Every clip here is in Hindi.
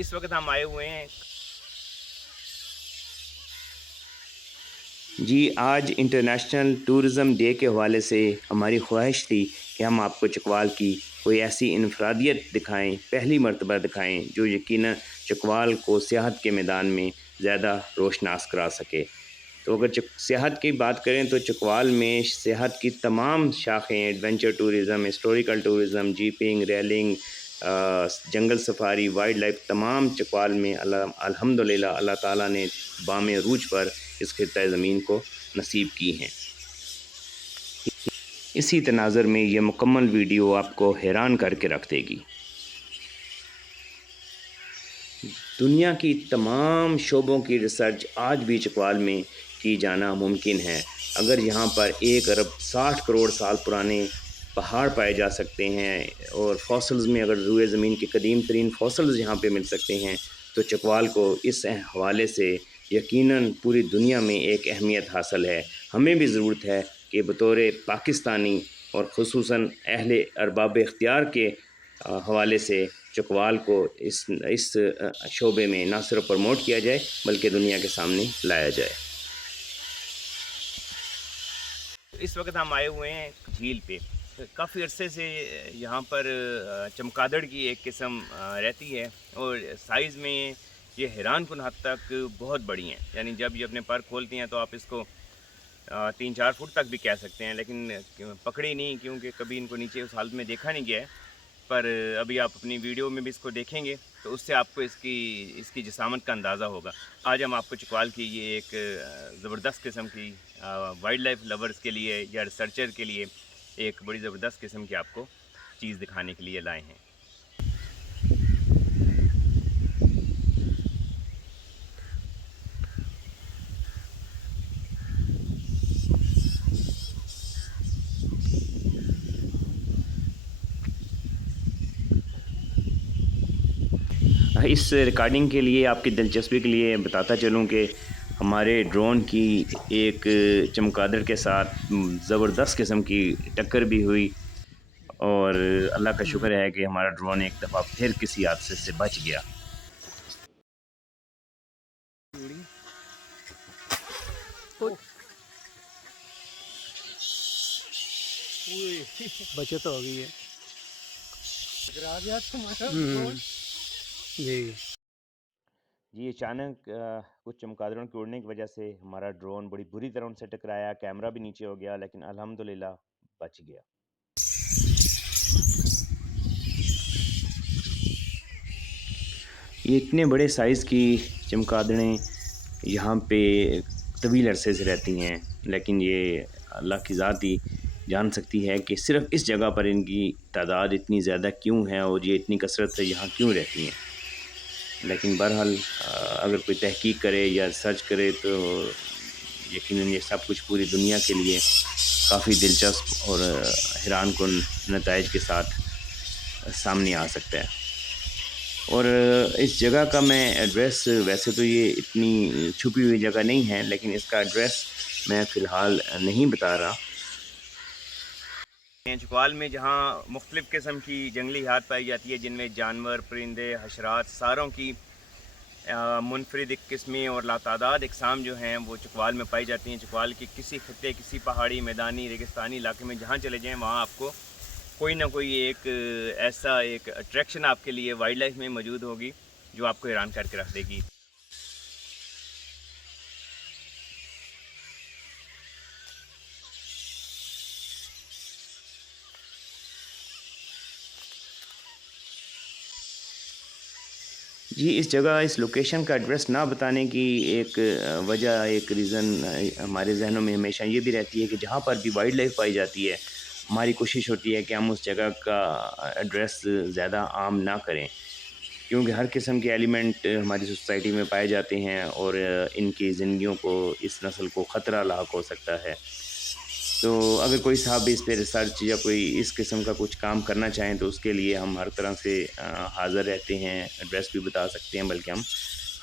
इस वक्त हम आए हुए हैं। जी, आज इंटरनेशनल टूरिज़म डे के हवाले से हमारी ख्वाहिश थी कि हम आपको चकवाल की कोई ऐसी इनफरादियत दिखाएँ, पहली मर्तबा दिखाएँ, जो यकीनन चकवाल को सियाहत के मैदान में ज़्यादा रोशनास करा सके। तो अगर चक सियाहत की बात करें तो चकवाल में सियाहत की तमाम शाखें adventure tourism, historical tourism, jeeping, rallying, जंगल सफारी, वाइल्ड लाइफ तमाम चकवाल में अल्हम्दुलिल्लाह अल्लाह ताला ने बाम अरूज पर इस खित्ता ज़मीन को नसीब की हैं। इसी तनाज़ुर में ये मुकम्मल वीडियो आपको हैरान करके रख देगी। दुनिया की तमाम शोबों की रिसर्च आज भी चकवाल में की जाना मुमकिन है। अगर यहाँ पर 1 अरब 60 करोड़ साल पुराने पहाड़ पाए जा सकते हैं और फॉसिल्स में अगर रूए ज़मीन के कदीम तरीन फॉसिल्स यहाँ पे मिल सकते हैं, तो चकवाल को इस हवाले से यकीनन पूरी दुनिया में एक अहमियत हासिल है। हमें भी ज़रूरत है कि बतौर पाकिस्तानी और ख़ुसूसन अहले अरबाब इख्तियार के हवाले से चकवाल को इस शोबे में ना सिर्फ प्रमोट किया जाए बल्कि दुनिया के सामने लाया जाए। इस वक्त हम आए हुए हैं झील पे। काफ़ी अरसे से यहाँ पर चमगादड़ की एक किस्म रहती है और साइज़ में ये हैरानकुन हद तक बहुत बड़ी हैं। यानी जब ये अपने पर खोलती हैं तो आप इसको 3-4 फुट तक भी कह सकते हैं, लेकिन पकड़ी नहीं, क्योंकि कभी इनको नीचे उस हालत में देखा नहीं गया है। पर अभी आप अपनी वीडियो में भी इसको देखेंगे तो उससे आपको इसकी इसकी जिसामत का अंदाज़ा होगा। आज हम आपको चकवाल की ये एक ज़बरदस्त किस्म की वाइल्ड लाइफ लवर्स के लिए या रिसर्चर के लिए एक बड़ी ज़बरदस्त किस्म की आपको चीज़ दिखाने के लिए लाए हैं। इस रिकॉर्डिंग के लिए आपकी दिलचस्पी के लिए बताता चलूँ कि हमारे ड्रोन की एक चमगादड़ के साथ ज़बरदस्त किस्म की टक्कर भी हुई और अल्लाह का शुक्र है कि हमारा ड्रोन एक दफ़ा फिर किसी हादसे से बच गया। बचत हो गई है। आ गया तुम्हारा जी। जी, अचानक कुछ चमगादड़ों के उड़ने की वजह से हमारा ड्रोन बड़ी बुरी तरह उनसे टकराया, कैमरा भी नीचे हो गया, लेकिन अल्हम्दुलिल्लाह बच गया। ये इतने बड़े साइज़ की चमगादड़ें यहाँ पे तवील अरसे से रहती हैं, लेकिन ये अल्लाह की ज़ात ही जान सकती है कि सिर्फ़ इस जगह पर इनकी तादाद इतनी ज़्यादा क्यों है और ये इतनी कसरत से यहाँ क्यों रहती हैं। लेकिन बहरहाल अगर कोई तहकीक करे या रिसर्च करे तो यकीनन ये सब कुछ पूरी दुनिया के लिए काफ़ी दिलचस्प और हैरानकुन नताइज के साथ सामने आ सकता है। और इस जगह का मैं एड्रेस, वैसे तो ये इतनी छुपी हुई जगह नहीं है, लेकिन इसका एड्रेस मैं फ़िलहाल नहीं बता रहा। चकवाल में जहाँ मुख्तलिफ़ किस्म की जंगली हयात पाई जाती है, जिनमें जानवर, परिंदे, हशरात, सारों की मुनफरिद किस्में और लातादाद इकसाम जो हैं वो चकवाल में पाई जाती हैं। चकवाल की किसी खत्ते, किसी पहाड़ी, मैदानी, रेगिस्तानी इलाके में जहाँ चले जाएँ वहाँ आपको कोई ना कोई एक ऐसा एक अट्रैक्शन आपके लिए वाइल्ड लाइफ में मौजूद होगी जो आपको हैरान करके रख देगी। जी, इस जगह इस लोकेशन का एड्रेस ना बताने की एक वजह, एक रीज़न हमारे ज़हनों में हमेशा ये भी रहती है कि जहाँ पर भी वाइल्ड लाइफ पाई जाती है, हमारी कोशिश होती है कि हम उस जगह का एड्रेस ज़्यादा आम ना करें। क्योंकि हर किस्म के एलिमेंट हमारी सोसाइटी में पाए जाते हैं और इनकी ज़िंदगियों को, इस नस्ल को ख़तरा लाहक हो सकता है। तो अगर कोई साहब इस पे रिसर्च या कोई इस किस्म का कुछ काम करना चाहें तो उसके लिए हम हर तरह से हाज़िर रहते हैं, एड्रेस भी बता सकते हैं, बल्कि हम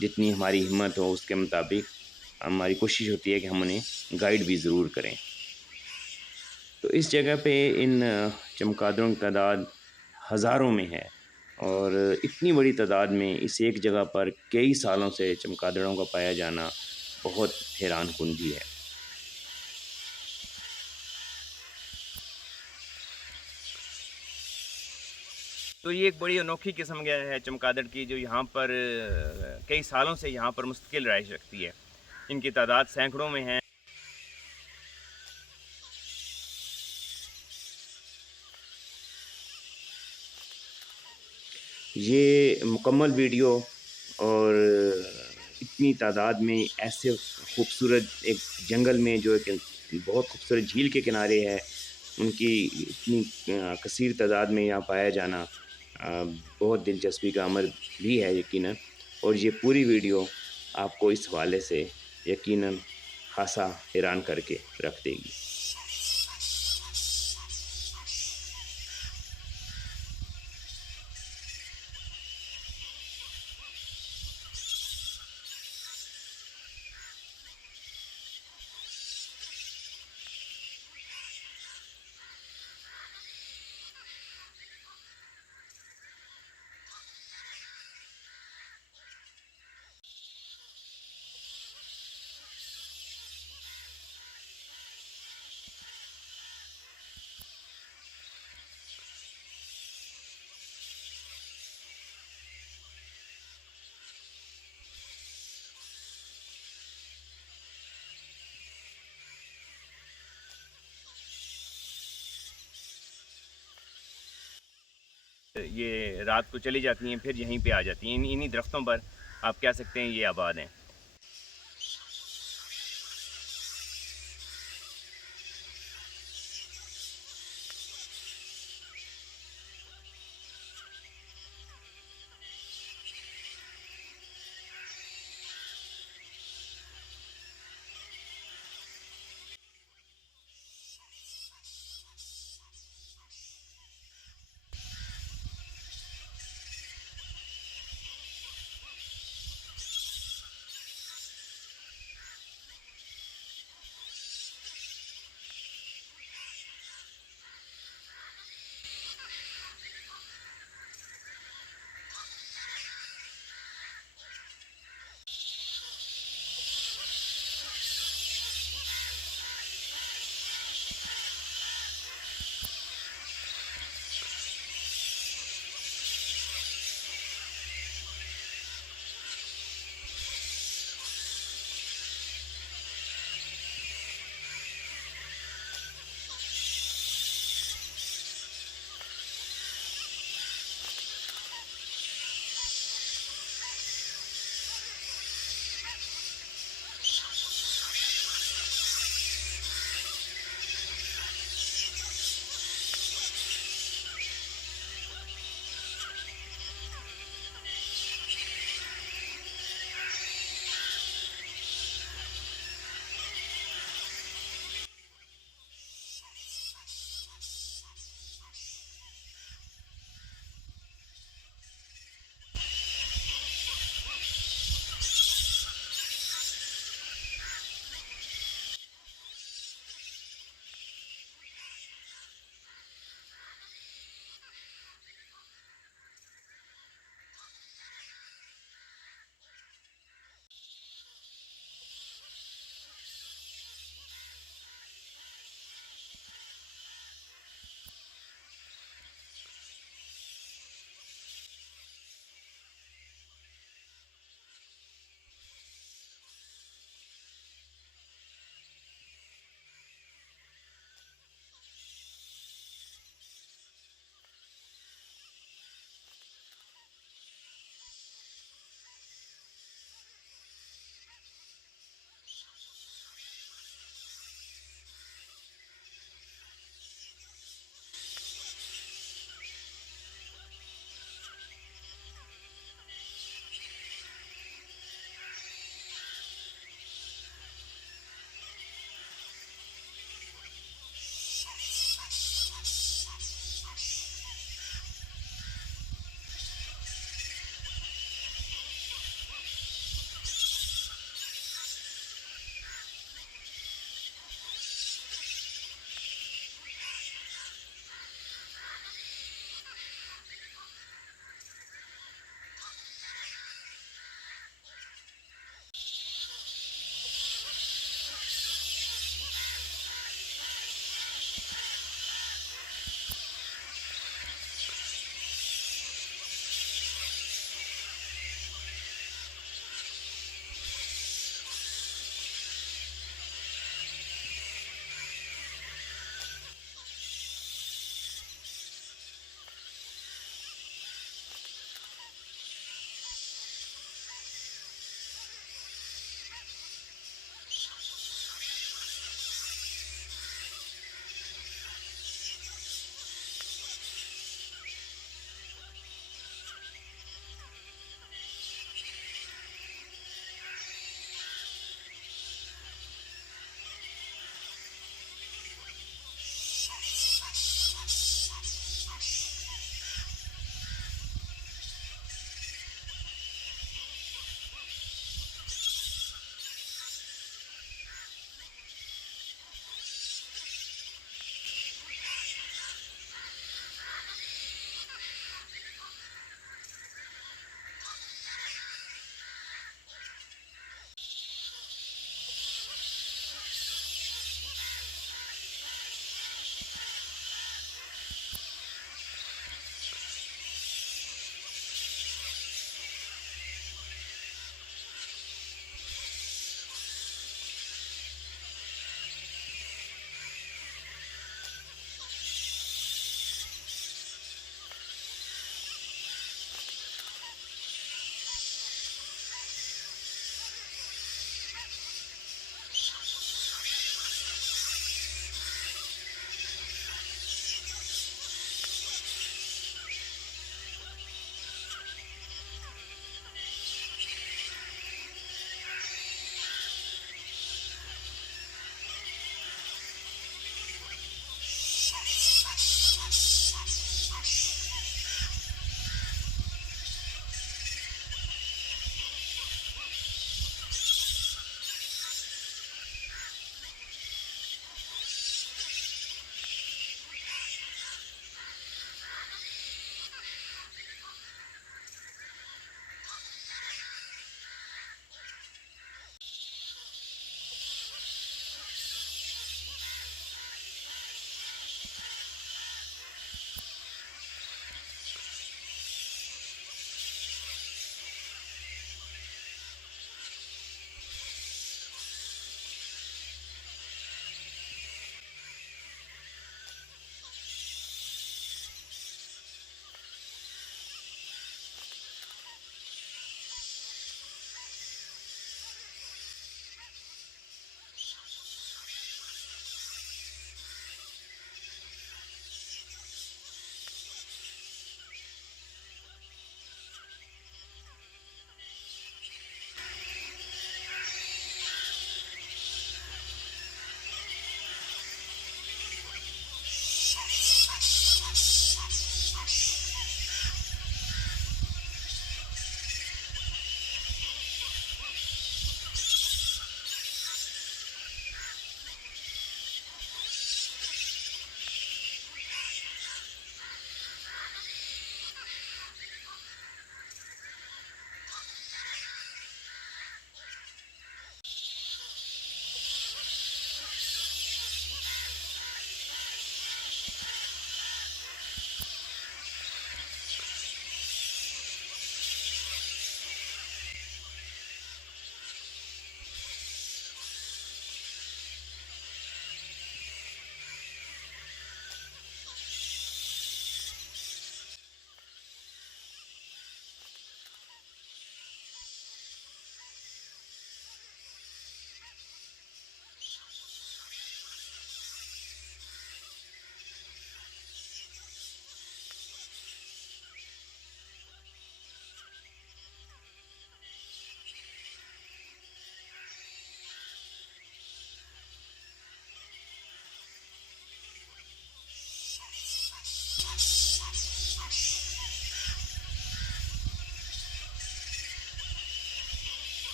जितनी हमारी हिम्मत हो उसके मुताबिक हमारी कोशिश होती है कि हम उन्हें गाइड भी ज़रूर करें। तो इस जगह पे इन चमगादड़ों की तादाद हज़ारों में है। और इतनी बड़ी तादाद में इस एक जगह पर कई सालों से चमगादड़ों का पाया जाना बहुत हैरान कुन भी है। तो ये एक बड़ी अनोखी किस्म का है चमगादड़ की, जो यहाँ पर कई सालों से यहाँ पर मुस्तकिल रहाइश रखती है। इनकी तादाद सैकड़ों में है। ये मुकम्मल वीडियो और इतनी तादाद में ऐसे खूबसूरत एक जंगल में जो एक बहुत खूबसूरत झील के किनारे है, उनकी इतनी कसीर तादाद में यहाँ पाया जाना बहुत दिलचस्पी का अमर भी है यकीनन। और ये पूरी वीडियो आपको इस हवाले से यकीनन खासा हैरान करके रख देगी। ये रात को चली जाती हैं, फिर यहीं पे आ जाती हैं। इन्हीं दरख्तों पर आप कह सकते हैं ये आबाद हैं।